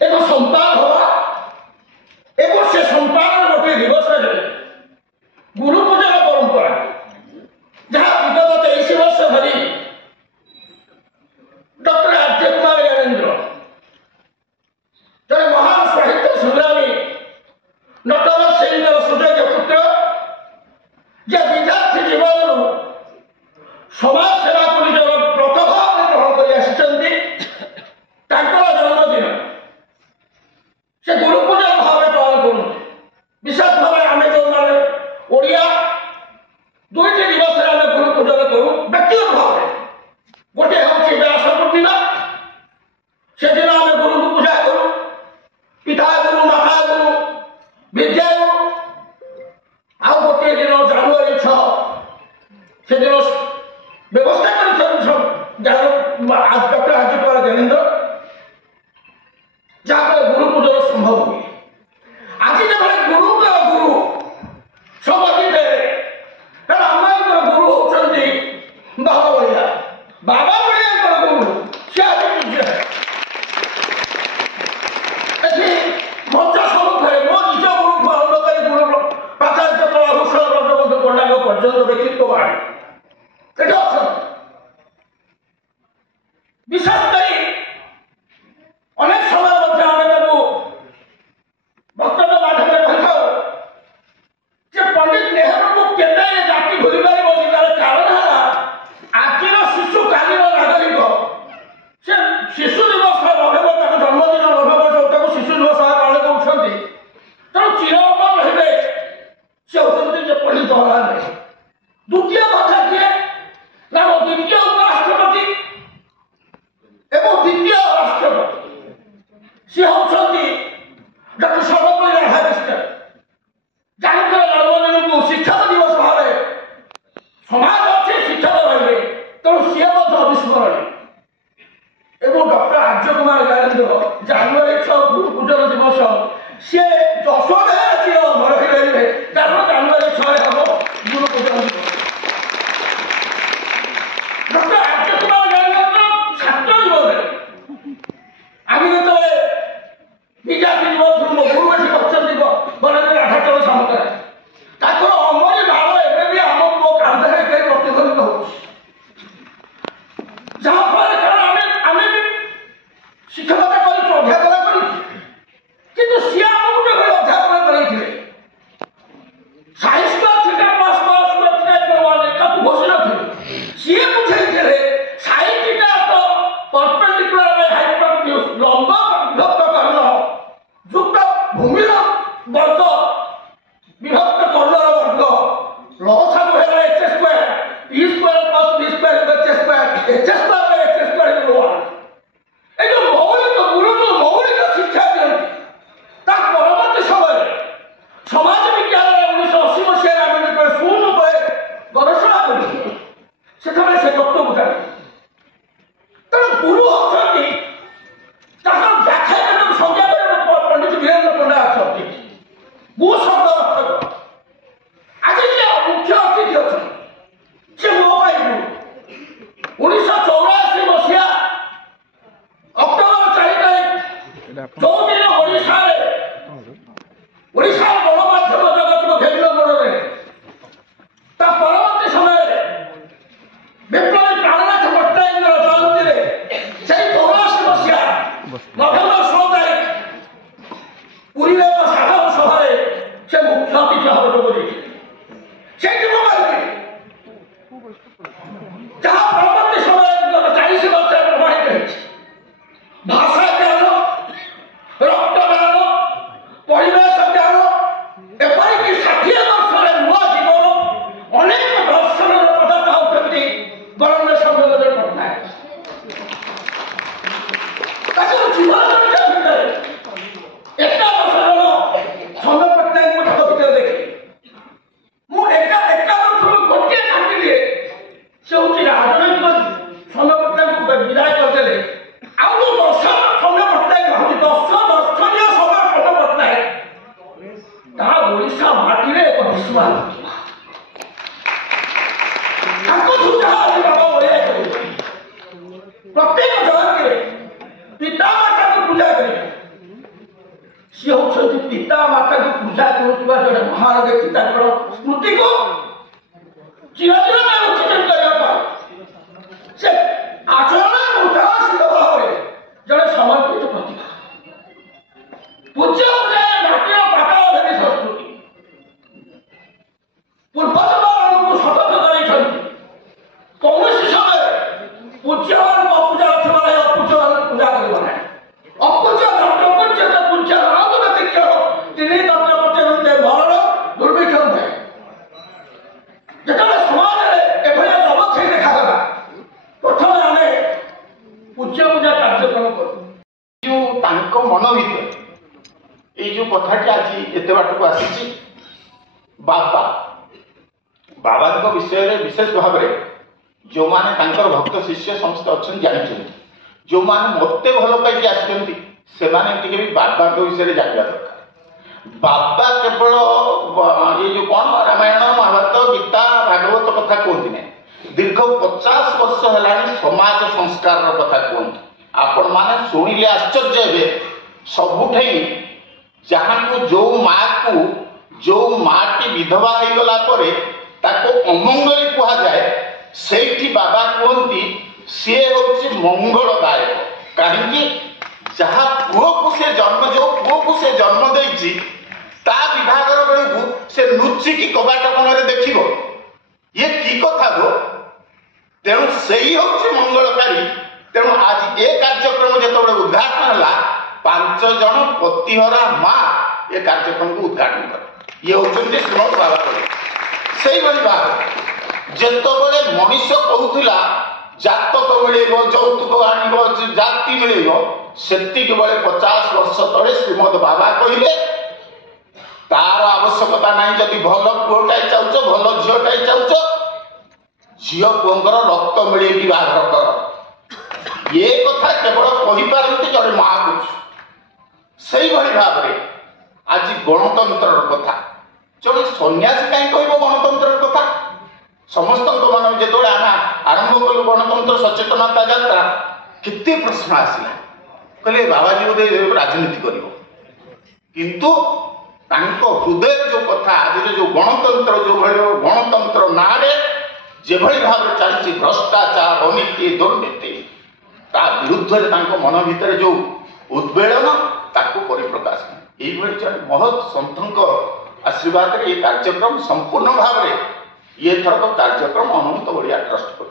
एक संतान हवा एवं से संतान गोटे दिवस गुरु पूजार परंपरा जहाँ विगत 23 वर्ष धरी डॉक्टर आर्य कुमार ज्ञानेन्द्र जड़े महान साहित्य संग्रामी नटवर सिंह सुयोग्य पुत्र जे विद्यार्थी जीवन समाज सेवा को निजर व्रत भाव ग्रहण कर जन्मदिन से गुरु पूजा भाव पालन करूँ विशेष भाव आम जो ओडिया दुईटी दिवस आम गुरु पूजन करूँ व्यक्तिगत भाव गोटे हूँ व्यास पूर्णिमा से दिन आम गुरु को पूजा करूँ पिता गुरु माता गुरु विद्या गुरु आउ गोटे दिन जानुरी 6 से दिन व्यवस्था कर डॉक्टर आर्य कुमार ज्ञानेन्द्र जहाँ गुरु पूजन संभव हुए आज जब गुरु गुरु सब आम गुरु होती बाबा बड़िया बाबा बड़िया गुरु सी आज पूज्य मंच सम्मुखें मो निज गुरु को आरंभ कर गुरु प्राचार्य कलाभूषण ब्रजबंधु पंडा पर्यटन व्यक्तित्व विशेषकर अनेक समय भक्तव्य माध्यम कही पंडित नेहरू को केते जाति भूली पार तार कारण है आज शिशु कालीन नागरिक से शिशु दिवस नभेम्बर जन्मदिन नभेम्बर 14 शिशु दिवस पालन कर तेणु चिरअमर रहे से होती पंडित जवाहरलाल नेहरू द्वितीय कथा किए ना द्वितीय उपराष्ट्रपति एवं द्वितीय राष्ट्रपति सी होती डॉक्टर सर्वपल्ली राधाकृष्णन जानकर जन्मदिन को शिक्षक दिवस भाव समाज अच्छे शिक्षक रहे तेणु सी अविस्मरणीय एवं डॉक्टर आर्य कुमार ज्ञानेन्द्र जानुरी 6 गुरु पूजन दिवस सी यशोदा चिर अमर हो रहे कारण जानुरी 6 हम गुरु पूजन दिवस डॉक्टर आर्य कुमार ज्ञानेन्द्र छात्र जीवन आम जो विद्यार्थी जीवन मो गुरु एटी कर बरेन्द्र राधाचरण सामंतराय अमरी भाव एवं आम मो कांधे प्रतिफलित हो जहाँफल कारण आम शिक्षकता कर अध्यापना कर सी आमको जो अध्यापना कर साइंस घोषित सी बुझे साइंसटा तो परपेंडिकुलर हाइपोटेन्यूज लंब विभक्त कर्ण युक्त भूमिर वर्ग विभक्त कर्णर वर्ग लसागु है H square E square plus B square H square H square H square ये जो मौलिक गुरु जो मौलिक शिक्षा दिखती परवर्ती समय समाज विज्ञान 1980 मसीह आम शून्य गवेषणा कर से तत्व बुझा तेणु गुरु होती व्याख्या संज्ञा पंडित वीरेन्द्र पंडा अच्छा भू शब्द रक्षक आज मुख्य अतिथि अच्छे से मो 1984 मसीहा अक्टोबर 4 तारीख जो दिन ओडिशा गणमाध्यम जगत घेरिल मोड़े परवर्ती समय विप्लवी प्राणनाथ भट्टराय जयंती से 84 मसीहा नभेम्बर 16 तारीख पुरी एक साधारण सभा से मुख्य अतिथि भाव जोग जहाँ परवर्ती समय 40 वर्ष प्रमाणित भाषा ज्ञान रक्त ज्ञान परिवेश ज्ञान एपरिक 60 वर्ष नुआ जीवन अनेक दर्शन प्रदाता होती बरण्य संयोजन पट्टनायक जीवन चर्चा एक वर्ष समय पट्टनायक भितर देखी मुझे एक वर्ष गोटे घाटी दिए से हूँ राजनैतिक समय पट्टनायक विदाय करदे आउ जो 10 समय पट्टनायक भावी 10 दर्शनीय समय पट्टनायक ओडिशा माटी एक विश्वास प्रत्येक जगत पिता माता को पूजा करें सी होती पिता माता को पूजा करुवा जड़े महान व्यक्ति स्मृति को चिरंजीन में उच्चित करने से आचरण उदासीन भाव जड़े समर्पित प्रतिभा पूज्य नाट्य पाताल धरी संस्कृति पूर्वजमान सतत कर कौन समय पूज्य पूजा अच्छे अपूज्य पूजा कर अपूज्य पूज्य पूज्य राजनीतिज्ञ तीन तत्व मरण दुर्भिक्ष हुए जो समाज एभली अवस्था देखा प्रथम आम पूज्य पूजा कार्यक्रम करूँ मन भर ये जो कथाटी आज एत बाटक आसी बाबा बाबा विषय विशेष भाव में जो माने भक्त शिष्य समस्त अच्छा जानते जो माने मत भल पाई आसती से बाबा विषय जानवा दरकार बाबा केवल ये जो कौन रामायण महाभारत गीता भागवत कथा कहते ना दीर्घ 50 वर्ष है समाज संस्कार कथा कहते आपण मैंने शुणिले आश्चर्य हे सबुठ जहाँ को जो माँ को जो माटी विधवा हो गला अमंगली कह जाए से बाबा कहती सी हूँ मंगलदायक कहीं जहाँ पुओ को से जन्म जो पुओ को से जन्म देती विभागर बेलू से लुचिकी कबाट कोण देख ये की कथा हो तेणु से ही हूँ मंगलकारी तेणु आज ये कार्यक्रम जो उद्घाटन है 5 जन पतिहरा माँ ये कार्यक्रम को उद्घाटन कर ये होती श्रीमद बाबा से भाव जिते मनीष कहूला जातक मिले यौतुक आण जाति मिले से 50 वर्ष तले श्रीमद बाबा कहले तार आवश्यकता नहीं जदि भल पुओटाई चाहूच भल झीटाई चाहूच झी पुओर रक्त मिले बाहर कर ये कथा केवल कहीपारती जड़े महापुरुष से भाव में आज गणतंत्र कथा जड़े सन्यासी कहीं कह गणतंत्र कथा समस्त मन जो आम आरंभ कलु गणतंत्र सचेतनता यात्रा केते प्रश्न आसला कहले बाबाजी बोधे राजनीति कर किंतु हृदय जो कथा आज जो गणतंत्र जो गणतंत्र ना जो भाव चलती भ्रष्टाचार अनीति दुर्नीति ता विरुद्ध मन भितर जो उद्वेलन ताकू परिप्रकाश ये महत् सन्थों आशीर्वाद ये कार्यक्रम संपूर्ण भाव में ये थरक कार्यक्रम अनुमित बढ़िया ट्रस्ट कर